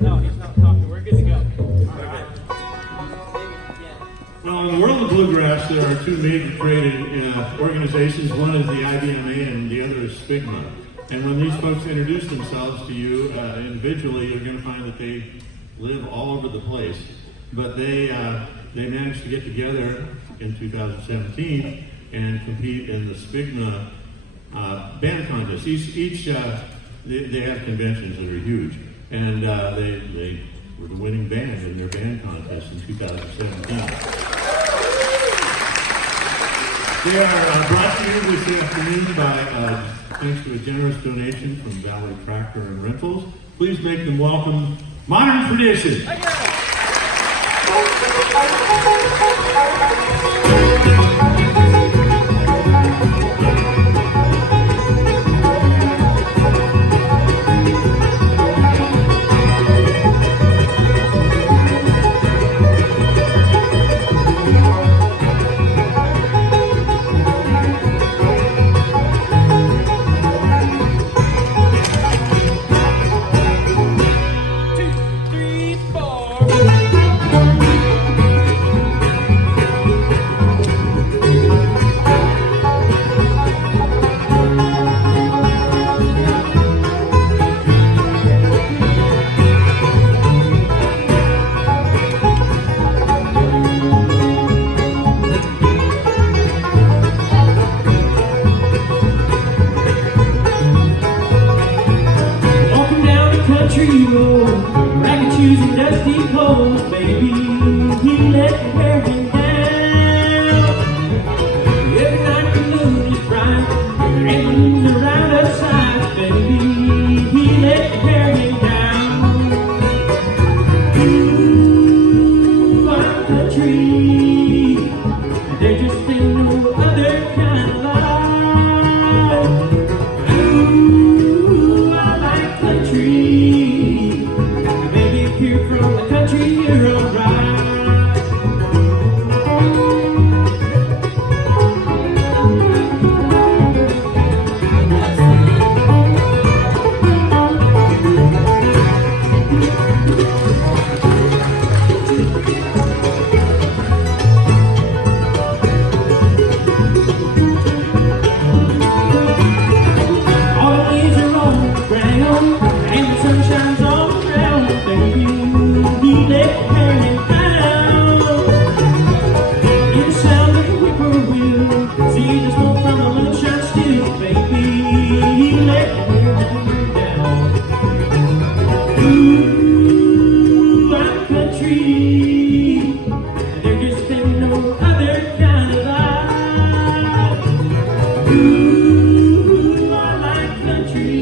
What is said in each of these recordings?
No, he's not talking. We're good to go. Well, in the world of bluegrass, there are two major created organizations. One is the IBMA and the other is SPIGMA. And when these folks introduce themselves to you individually, you're going to find that they live all over the place. But they managed to get together in 2017 and compete in the SPIGMA band contest. They have conventions that are huge, and they were the winning band in their band contest in 2017. They are brought to you this afternoon by thanks to a generous donation from Valley Tractor and Rentals. Please make them welcome Modern Tradition. Ragged shoes and dusty clothes, baby, he let the hair hang down. Every night the moon is bright, there ain't balloons around her sides, baby, he let the hair hang down. Ooh, I'm country, and there just ain't no other kind of life. Ooh, I like country. You're from the country, you're alright. All the leaves are on the ground, and the sun shines all around, baby. He let the hair hang down. Hear the sound of the whippoorwill, see the smoke from the moonshine still, baby. He let the hair hang down. Ooh, I'm country, and there just ain't no other kind of life. Ooh, I like country.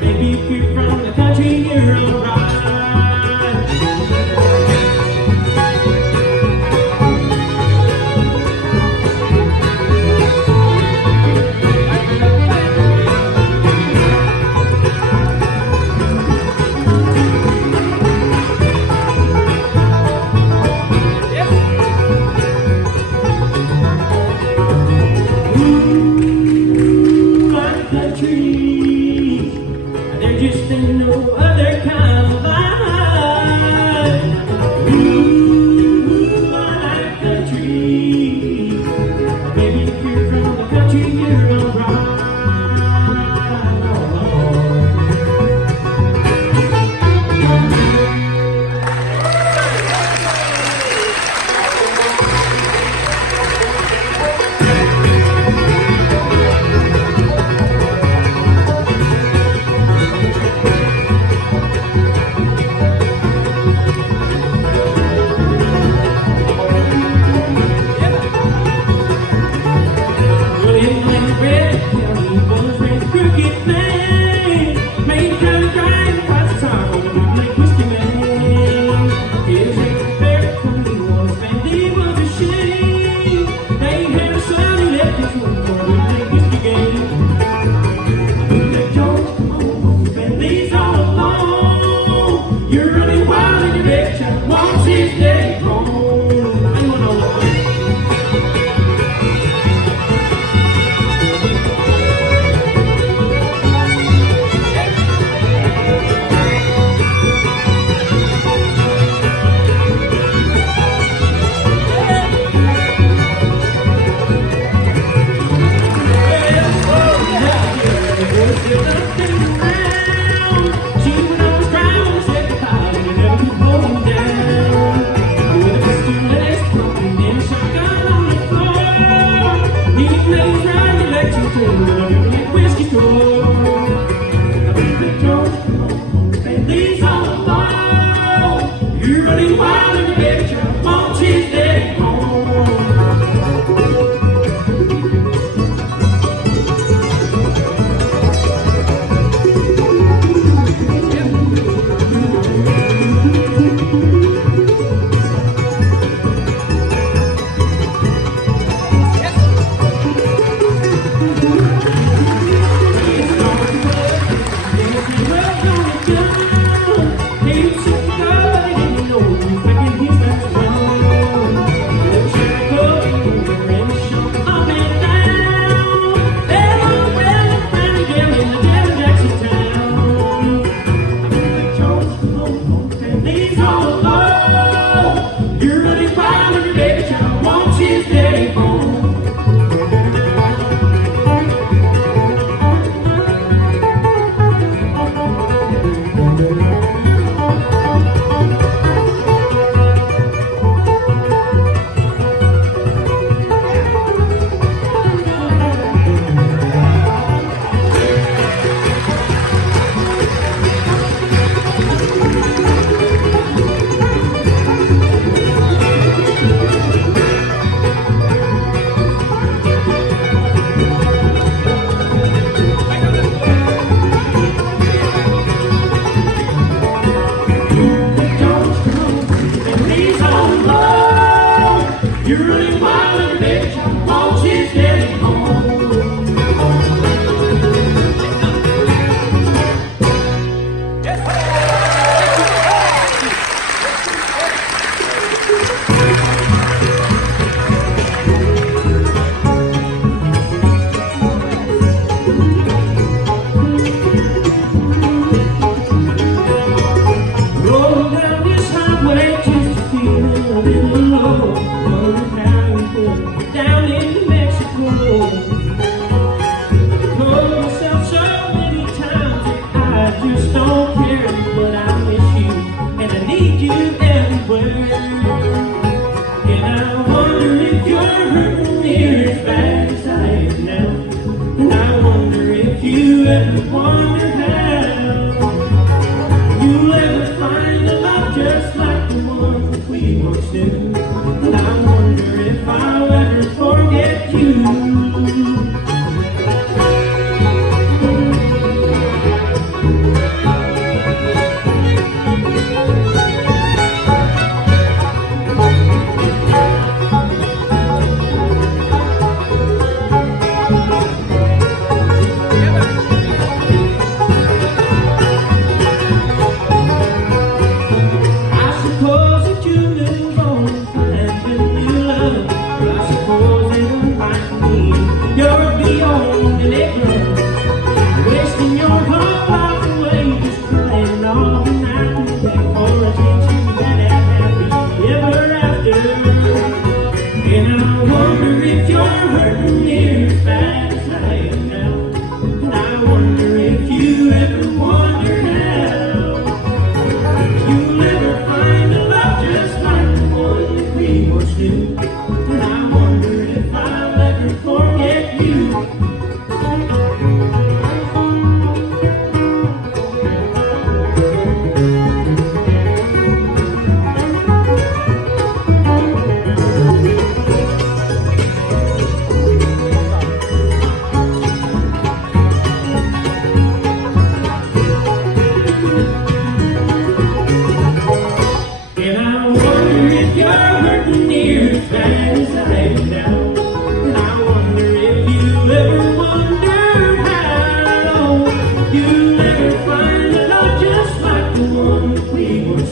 Baby, if you're from the country, you're alright.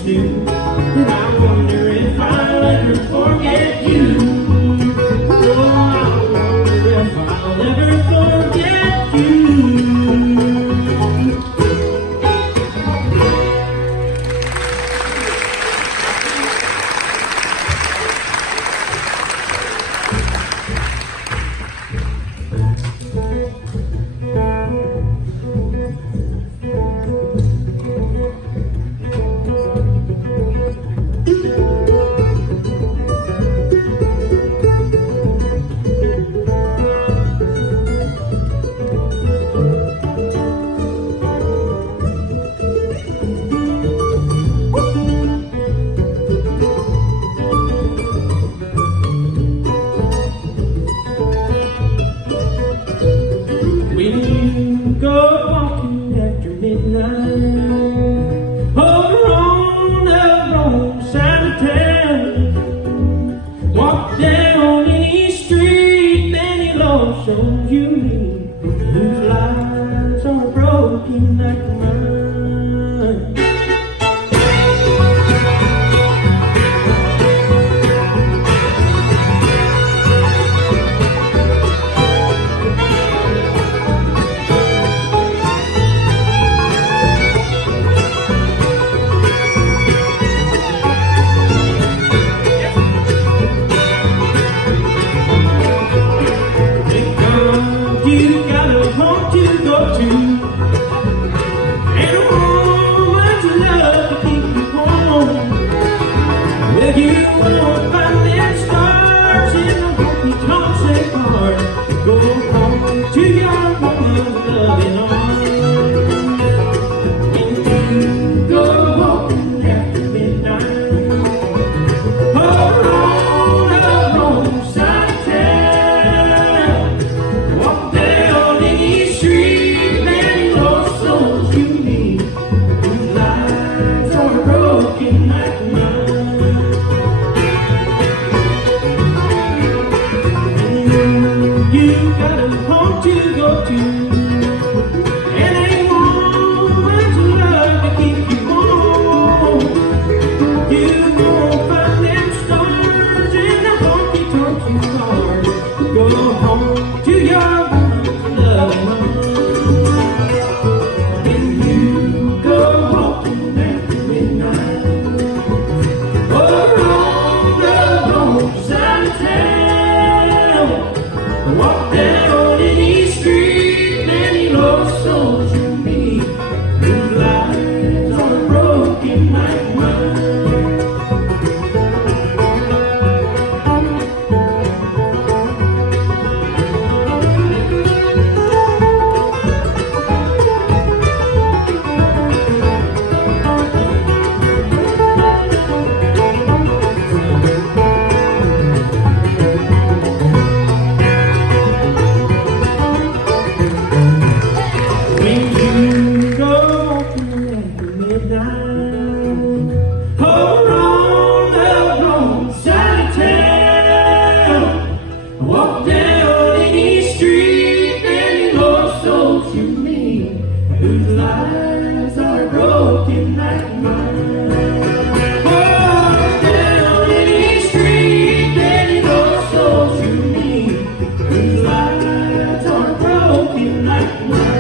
memories do. And I wonder if I'll ever forget you. Oh, I wonder if I'll ever forget you. When you go walking after midnight over on the wrong side of town, walk down any street any Lord shows you me, whose lives are broken like mine. You got a home to go to, and a woman to love to keep you home. Well, you won't find them stars in the honky-tonk say bar. Go home to your woman's loving arms. When you go walking after midnight over on the wrong side of town, walk down any street, many lost souls you meet, whose lives are broken like mine. And you got a home to go to, and a woman to love to keep you warm. You won't find them stars in the honky-tonk cars. Go home to your woman's loving arms. When you go walking after midnight over on the wrong side of town, walk down any street, many lost souls you meet, whose lives are broken like mine. When you go walking after midnight over on the wrong side of town, walk down any street, any lost souls you meet, whose lives are broken like mine. Walk down any street, any lost souls you meet, whose lives are broken like mine.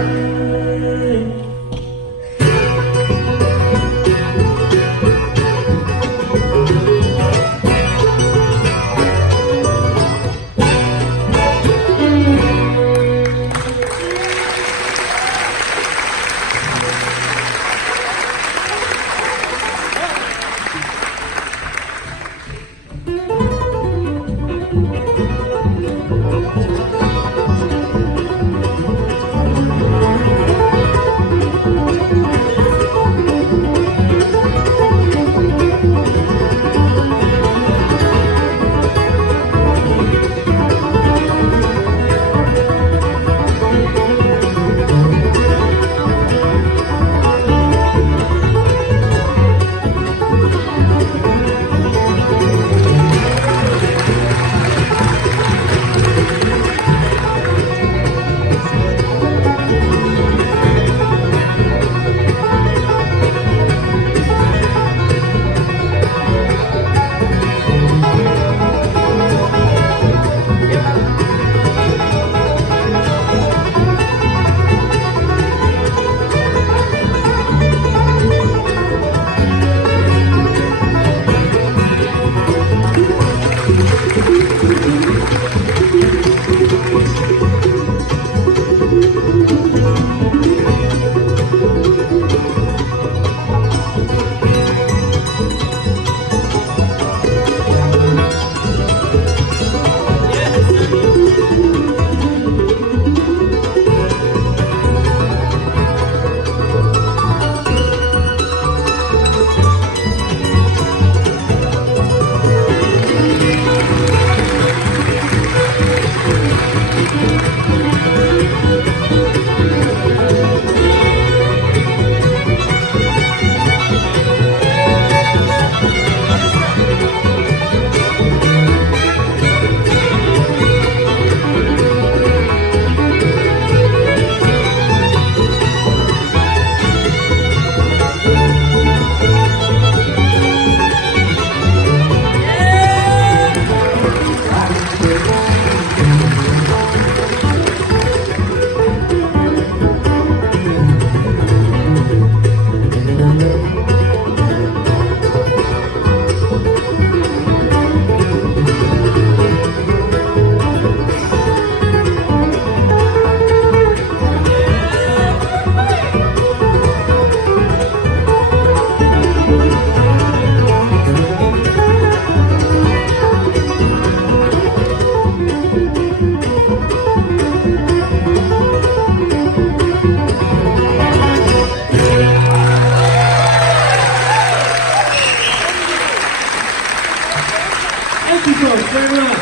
Thank you folks very much.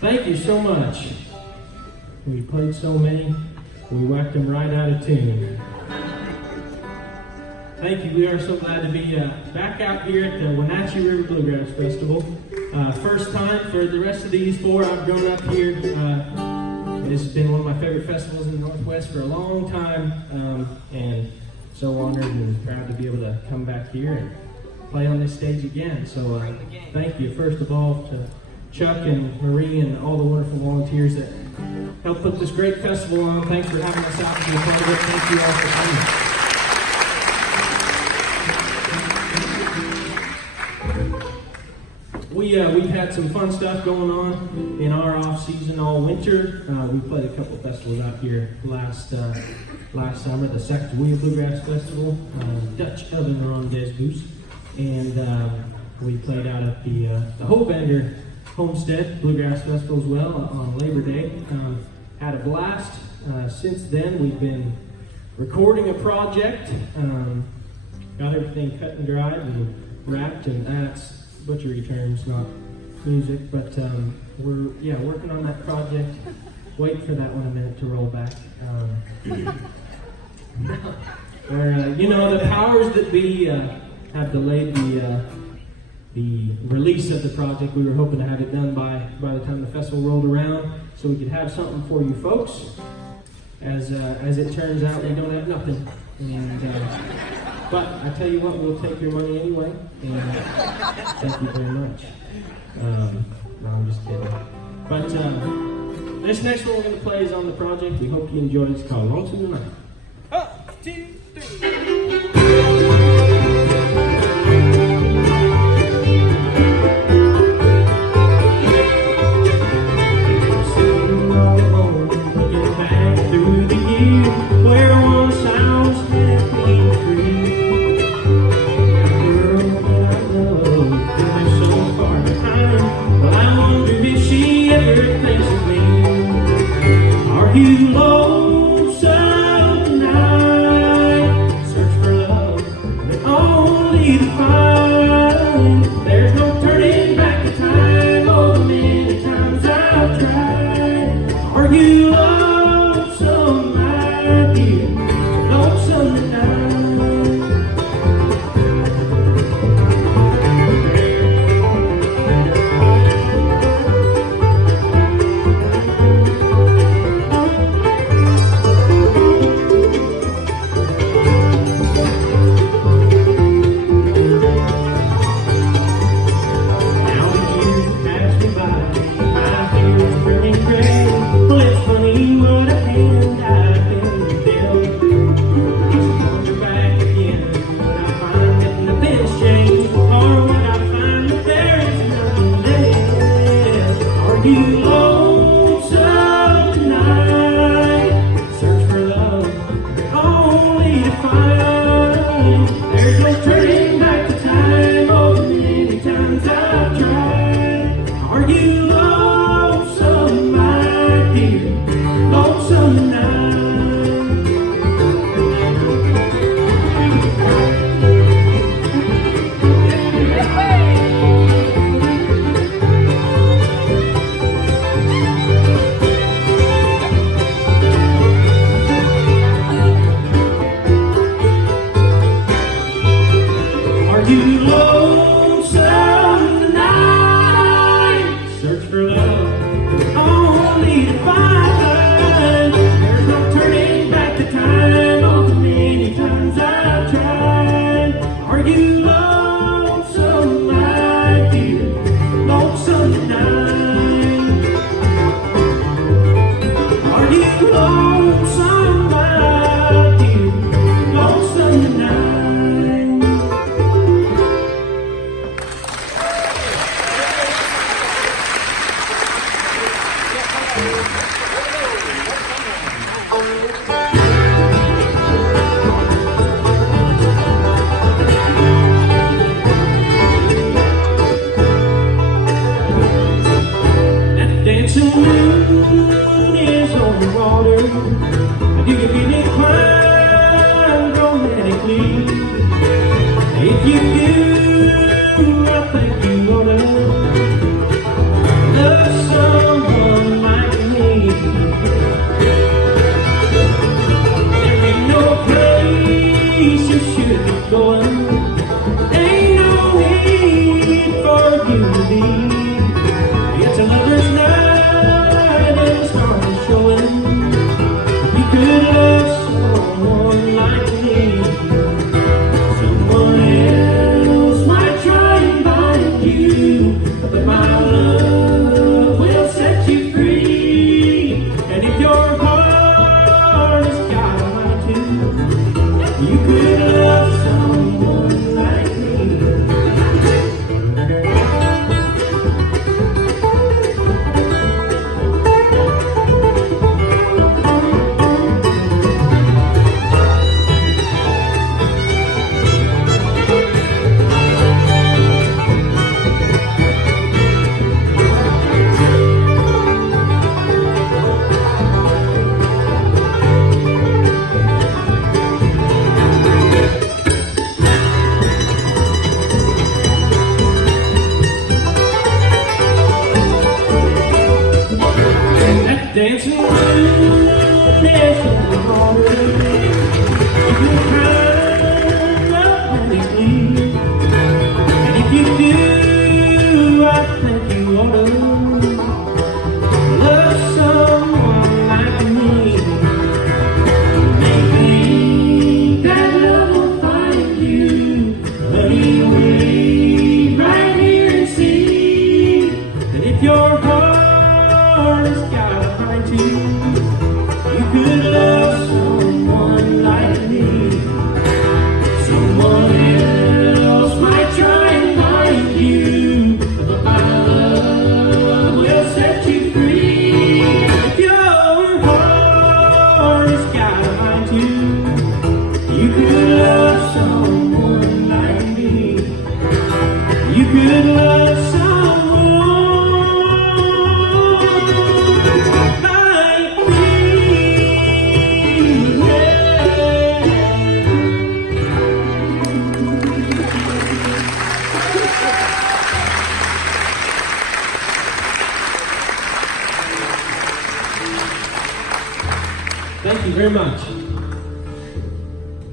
Thank you so much. We played so many, we whacked them right out of tune. Thank you. We are so glad to be back out here at the Wenatchee River Bluegrass Festival. First time for the rest of these four. I've grown up here. This has been one of my favorite festivals in the Northwest for a long time, and so honored and proud to be able to come back here and play on this stage again. So thank you, first of all, to Chuck and Marie and all the wonderful volunteers that helped put this great festival on. Thanks for having us out to be a part of it. Thank you all for coming. We've had some fun stuff going on in our off season all winter. We played a couple festivals out here last summer. The Sacagawea Bluegrass Festival, Dutch Oven on Des Goose, and we played out at the Hobender Homestead Bluegrass Festival as well on Labor Day. Had a blast. Since then, we've been recording a project. Got everything cut and dried and wrapped, and that's butchery terms, not music, but we're working on that project. Wait for that one a minute to roll back. The powers that be have delayed the release of the project. We were hoping to have it done by the time the festival rolled around, so we could have something for you folks. As it turns out, we don't have nothing. But I tell you what, we'll take your money anyway, and thank you very much. No, I'm just kidding. But this next one we're going to play is on the project. We hope you enjoy it. It's called Lonesome Tonight. 1, 2, 3. You lonesome tonight? Search for love, but only to find there's no turning back the time. Oh, the many times I've tried. Are you lonesome, my dear? Lonesome tonight?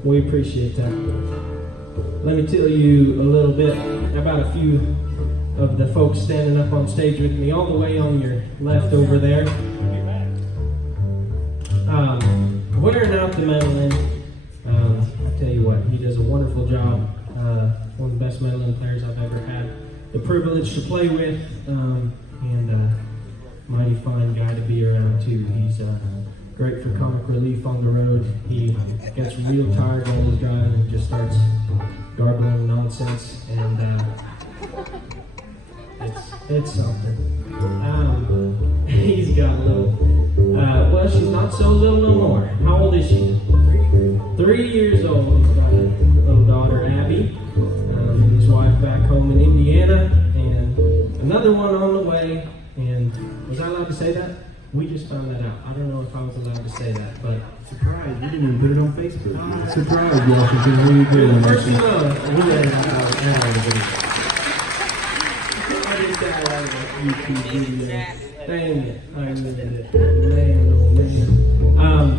We appreciate that. Let me tell you a little bit about a few of the folks standing up on stage with me, all the way on your left over there. Wearing out the mandolin. I tell you what, he does a wonderful job. One of the best mandolin players I've ever had the privilege to play with, and mighty fine guy to be around too. He's great for comic relief on the road. He gets real tired while he's driving and just starts garbling nonsense, and it's something. He's got a little. Well, she's not so little no more. How old is she? 3 years old. He's got a little daughter, Abby, and his wife back home in Indiana, and another one on the way. And was I allowed to say that? We just found that out. I don't know if I was allowed to say that, but Surprise, you didn't even put it on Facebook. Surprise, Washington, what are you doing? first you know, we let it out. I did that out of a YouTube video. Dang it, I remembered it. Man, oh man.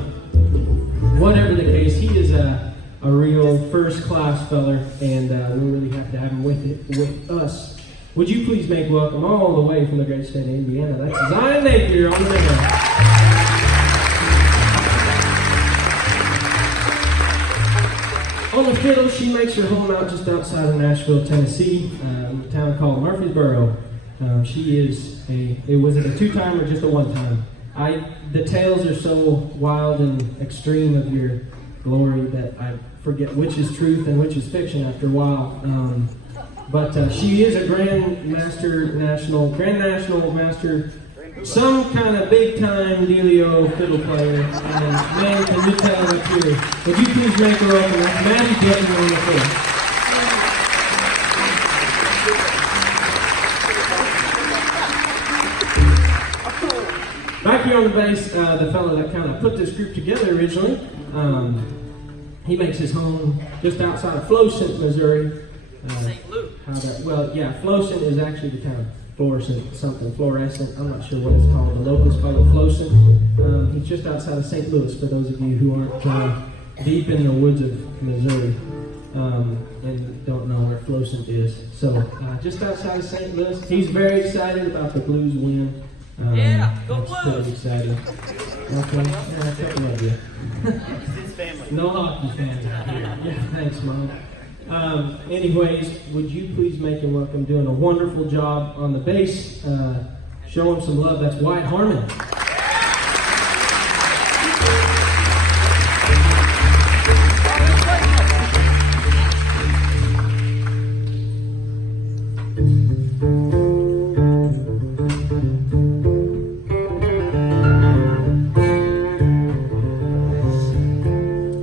Whatever the case, he is a real first-class feller, and we're really happy to have him with us. Would you please make welcome all the way from the great state of Indiana? That's Zion Napier on the middle. On the fiddle, she makes her home out just outside of Nashville, Tennessee, in a town called Murfreesboro. She is was it a two-time or just a one-time? The tales are so wild and extreme of your glory that I forget which is truth and which is fiction after a while. But she is a Grand National Master, some kind of big-time dealio fiddle player. And man, can you tell up here? Would you please make her welcome? That's Maddie Dutton on the fiddle. Back here on the bass, the fellow that kind of put this group together originally, he makes his home just outside of Florissant, Missouri. St. Louis. Florissant is actually the town. Fluorescent. I'm not sure what it's called. The locals call it Florissant. He's just outside of St. Louis, for those of you who aren't deep in the woods of Missouri and don't know where Florissant is. So, just outside of St. Louis. He's very excited about the Blues win. Go that's Blues! pretty exciting. Okay, a couple of you. His family. No hockey fans out here. Yeah, thanks, Mom. Anyways, would you please make him welcome? Doing a wonderful job on the bass. Show him some love. That's Wyatt Harmon.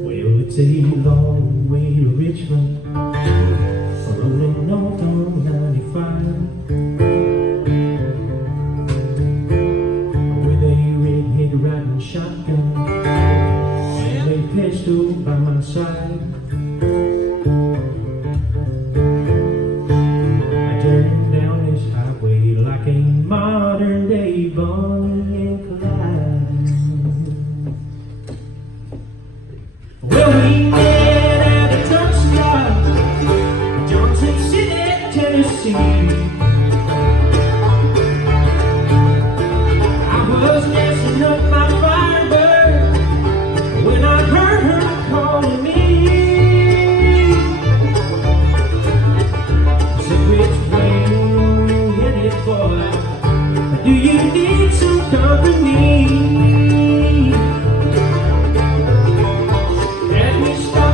Well, it's a long way to Richmond. Rolling north on 95 with a redhead riding shotgun and a pistol by my side. I turned down this highway like a modern day Bonnie and Clyde. Well, we met at a truck stop, Tennessee. I was messing up my Firebird when I heard her calling me. Said, which way you headed, boy? Do you need some company? As we start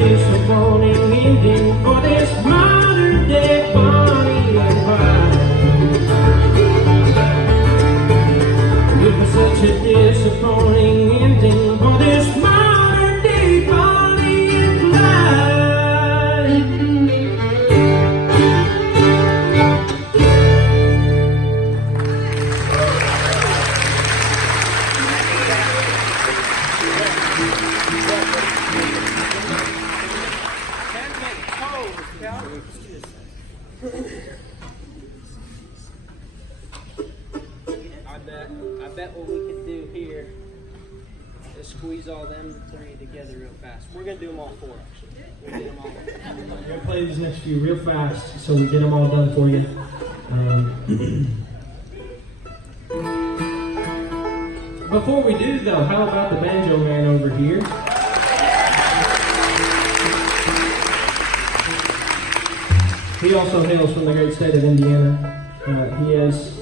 disappointing ending for this modern day Bonnie and Clyde. With such a disappointing ending for this modern day Bonnie and Clyde. I bet what we could do here is squeeze all them three together real fast. We're gonna do them all four, actually. We'll get them all. We're gonna play these next few real fast so we get them all done for you. Before we do though, how about the banjo man over here? He also hails from the great state of Indiana. He has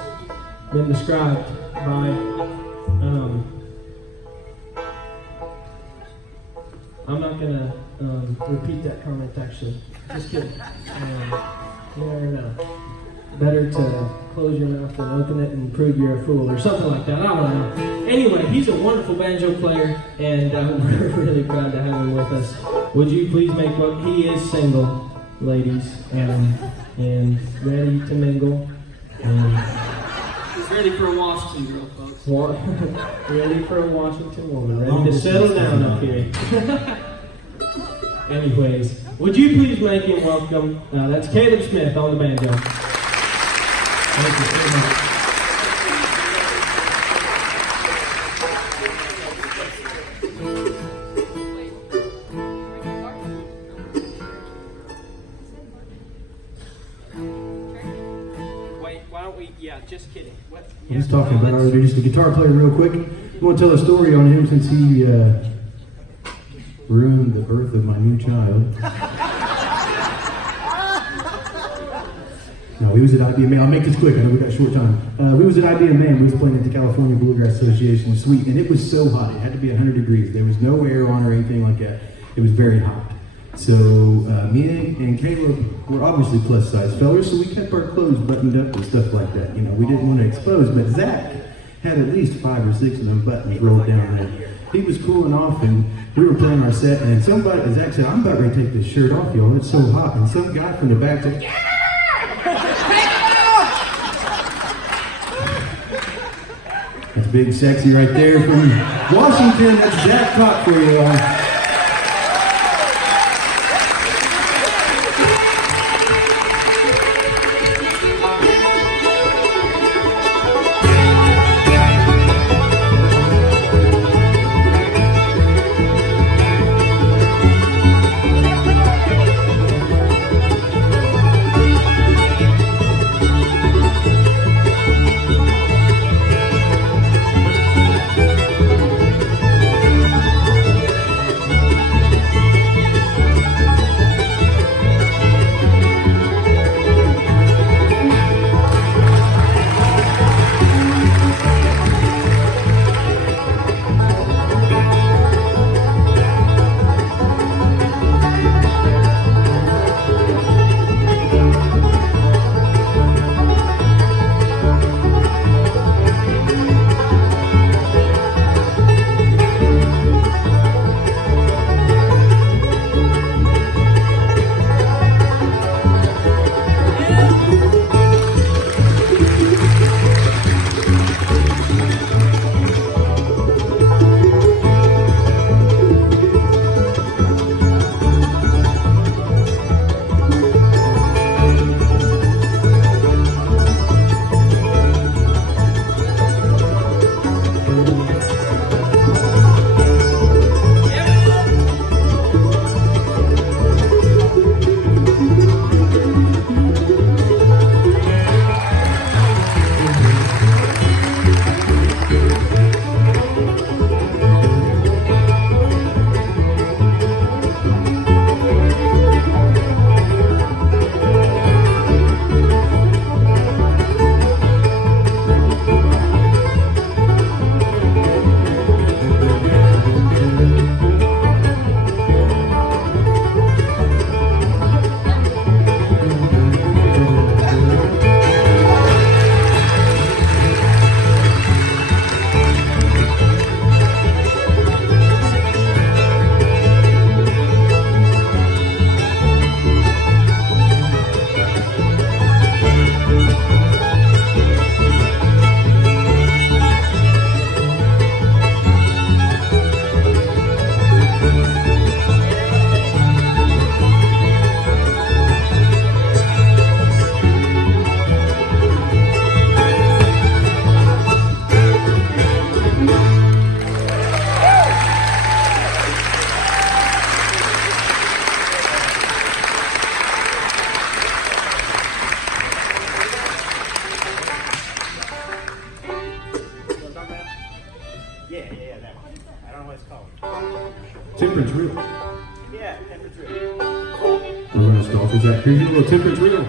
been described by, I'm not going to repeat that comment actually. Just kidding. You never know. Better to close your mouth than open it and prove you're a fool or something like that. I don't know. Anyway, he's a wonderful banjo player and we're really proud to have him with us. Would you please make welcome? He is single, ladies, and ready to mingle. He's ready for a Washington girl, folks. Ready for a Washington woman. Ready to settle down up here. Anyways, would you please make him welcome? That's Caleb Smith on the banjo. Thank you so much. Just kidding. He's talking about our just a guitar player real quick. I want to tell a story on him since he ruined the birth of my new child. No, he was at IBM. I'll make this quick. I know we got a short time. We was at IBM. We was playing at the California Bluegrass Association Suite, and it was so hot. It had to be 100 degrees. There was no air on or anything like that. It was very hot. So me and Caleb were obviously plus size fellas, so we kept our clothes buttoned up and stuff like that. You know, we didn't want to expose, but Zach had at least 5 or 6 of them buttons rolled down there. He was cooling off, and we were playing our set, and somebody, Zach said, "I'm about ready to take this shirt off, y'all. It's so hot." And some guy from the back said, "Yeah!" That's big sexy right there from Washington. That's Zach Cock for you all. Temperance reel. Yeah, temperature. We're going to stall for Zach. Here's your little temperance reel.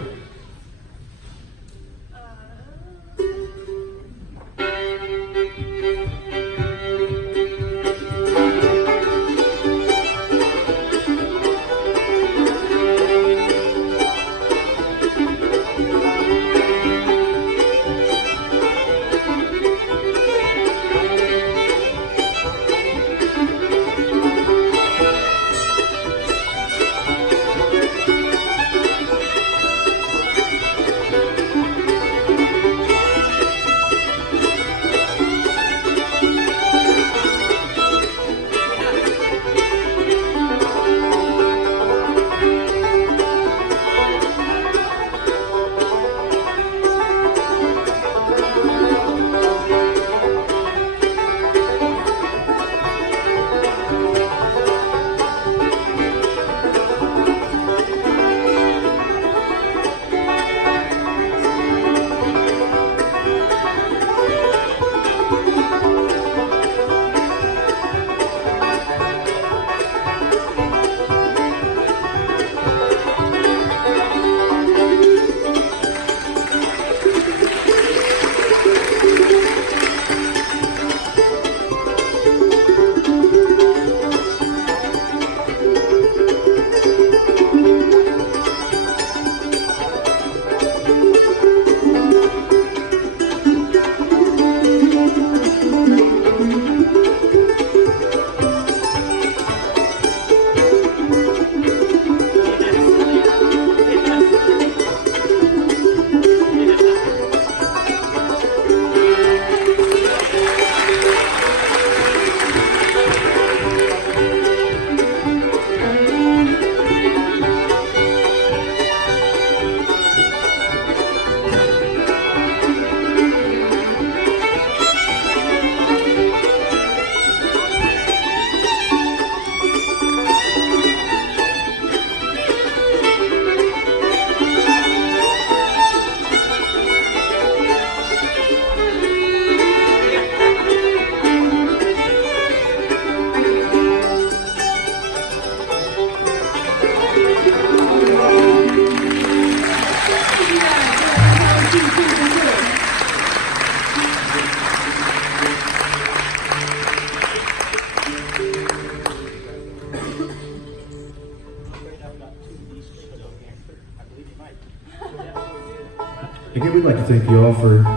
Again, we'd like to thank you all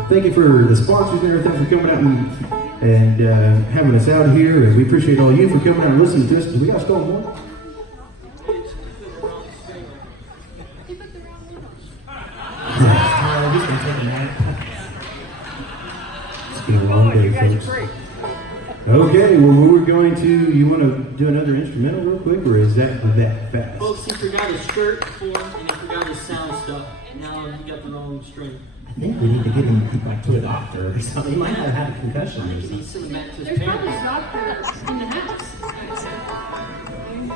thank you for the sponsors and everything for coming out and having us out here. And we appreciate all you for coming out and listening to us. Do we got to stole more? It's been a long day, folks. Okay, well, we're going to, you want to do another instrumental real quick, or is that fast? Folks, he forgot his shirt for him, and he forgot his sound stuff. Now he got the wrong string. I think we need to get him like to a doctor or something. He might not have had a concussion or He something. needs to send him back to his There's probably a parents. doctor in the house.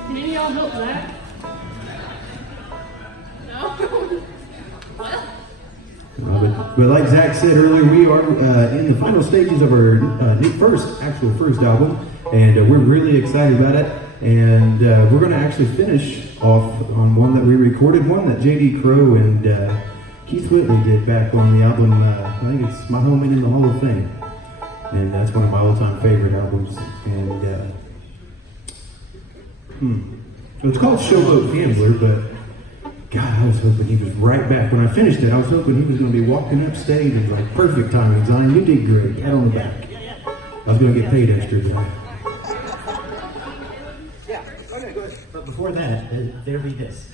Can any of y'all help that? No? Well, But like Zach said earlier, we are in the final stages of our first album, and we're really excited about it. And we're going to actually finish off on one that we recorded, one that J.D. Crowe and Keith Whitley did back on the album. I think it's My Home in the Hall of Fame, and that's one of my all-time favorite albums. And so it's called Showboat Gambler, but God, I was hoping he was right back. When I finished it, I was hoping he was going to be walking up stage and like perfect timing. Zion, you did great. Pat on the back. I was going to get paid extra today. But before that, there'll be this.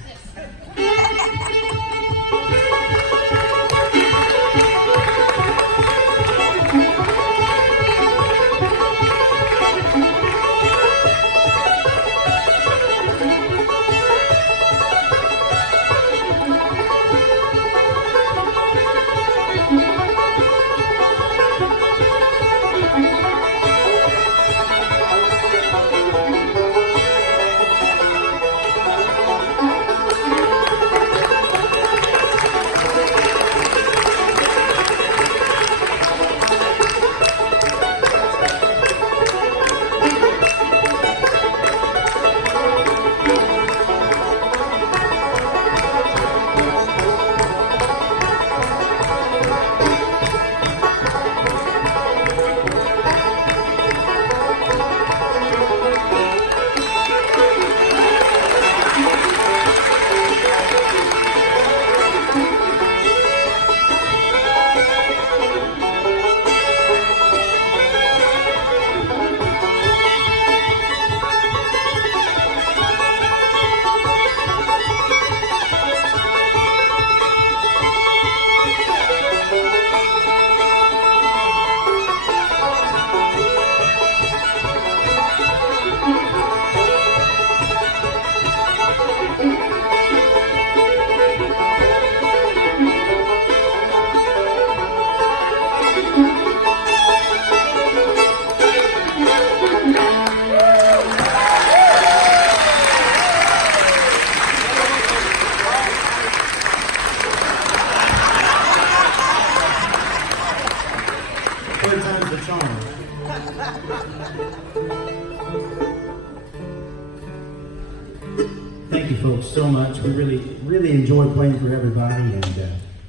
you folks so much. We really enjoyed playing for everybody, and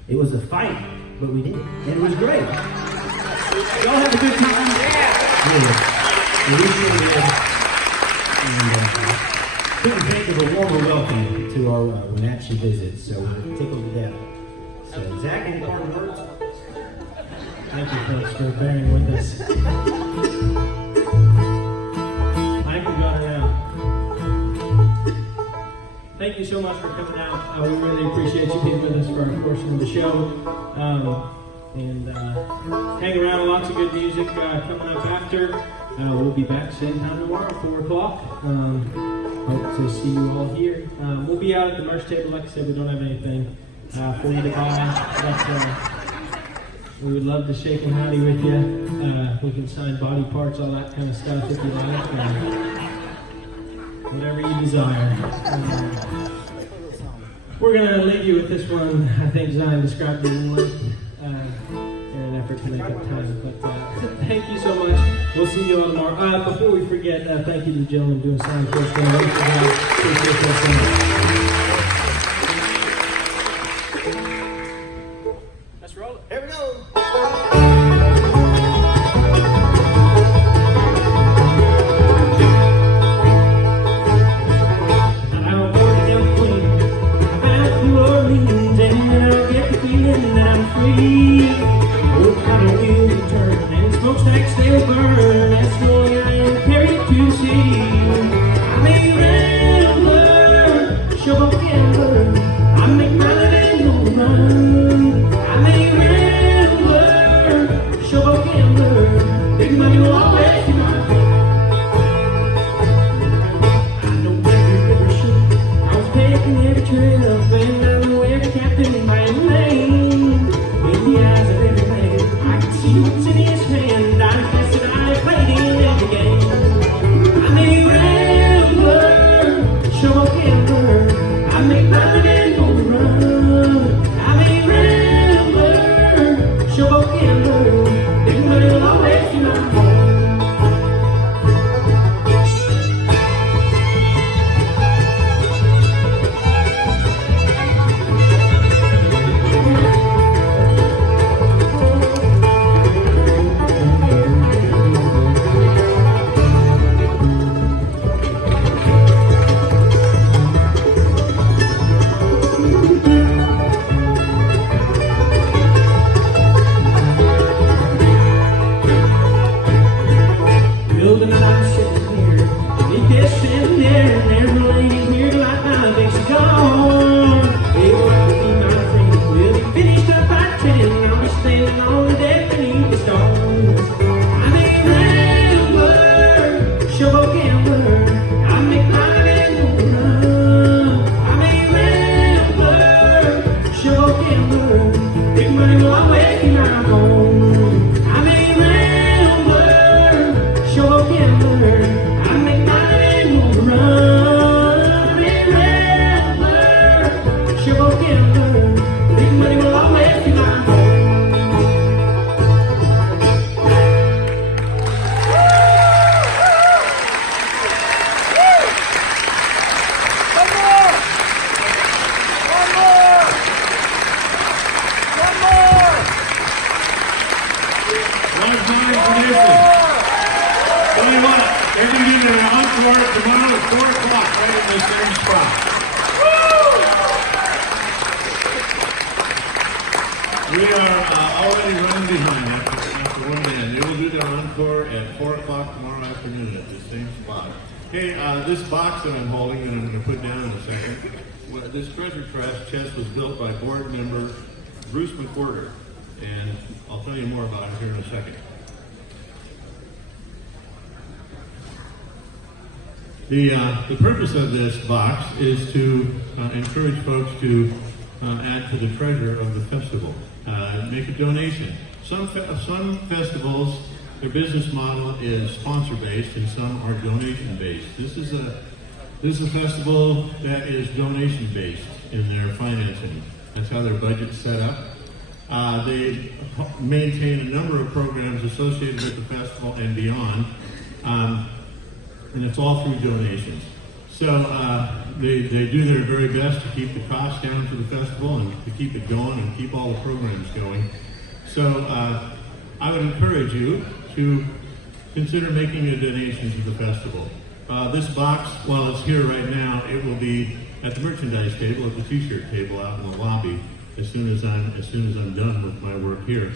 it was a fight, but we did it. And it was great. Y'all have a good time? Yeah. We sure did. And couldn't think of a warmer welcome to our Wenatchee visit, so we're tickled to death. So, Zach, any parting words? Thank you, folks, for bearing with us. Mike, we got it out. Thank you so much for coming out. We really appreciate you being with us for our portion of the show. Hang around, lots of good music coming up after. We'll be back same time tomorrow, 4 o'clock. Hope to see you all here. We'll be out at the merch table. Like I said, we don't have anything for you to buy. But, we would love to shake and howdy with you. We can sign body parts, all that kind of stuff if you like. Whatever you desire. We're going to leave you with this one. I think Zion described it in an effort to make up time. But thank you so much. We'll see you all tomorrow. Before we forget, thank you to the gentleman doing sign for us. Appreciate that so much. Let's roll it. Here we go. Smokestack still burn, that's the way I am carried to the city. I'm a rambler, showboat gambler. I make my living on the run. I'm a rambler, showboat gambler. Big money will always be mine. I know every river ship. I was taking every trip, and I know every captain by name. In the eyes of every man, I can see what's in his hand. I played in every game. I'm a rambler, showboat gambler. I make my living on the run. I'm a rambler, showboat gambler. Big money will always be my home. We are already running behind after one man. They will do their encore at 4 o'clock tomorrow afternoon at the same spot. Hey, this box that I'm holding that I'm going to put down in a second, this treasure chest was built by board member Bruce McWhorter, and I'll tell you more about it here in a second. The purpose of this box is to encourage folks to add to the treasure of the festival. Make a donation. Some festivals, their business model is sponsor-based, and some are donation-based. This is a festival that is donation-based in their financing. That's how their budget's set up. They maintain a number of programs associated with the festival and beyond, and it's all through donations. So they do their very best to keep the costs down for the festival and to keep it going and keep all the programs going. So I would encourage you to consider making a donation to the festival. This box, while it's here right now, it will be at the merchandise table, at the t-shirt table out in the lobby as soon as I'm done with my work here.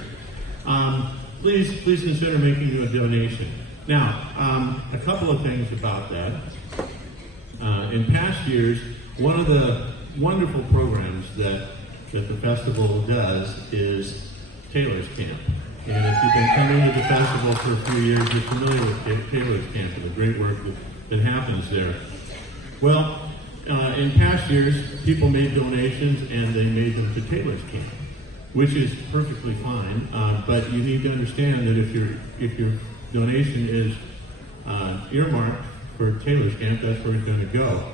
Please consider making a donation. Now, a couple of things about that. In past years, one of the wonderful programs that the festival does is Taylor's Camp. And if you've been coming to the festival for a few years, you're familiar with Taylor's Camp and the great work that happens there. Well, in past years, people made donations and they made them to Taylor's Camp, which is perfectly fine. But you need to understand that if your donation is earmarked for Taylor's Camp, that's where it's going to go.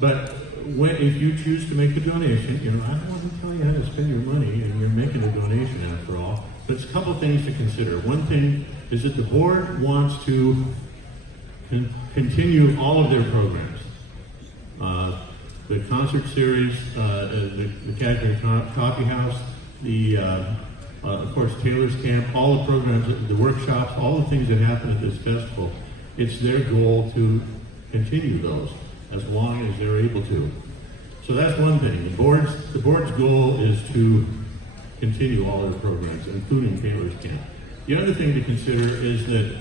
But if you choose to make a donation, I don't want to tell you how to spend your money, and you're making a donation after all. But it's a couple things to consider. One thing is that the board wants to continue all of their programs. The concert series, the Cashmere Coffee House, of course, Taylor's Camp, all the programs, the workshops, all the things that happen at this festival. It's their goal to continue those as long as they're able to. So that's one thing. The board's goal is to continue all their programs, including Taylor's Camp. The other thing to consider is that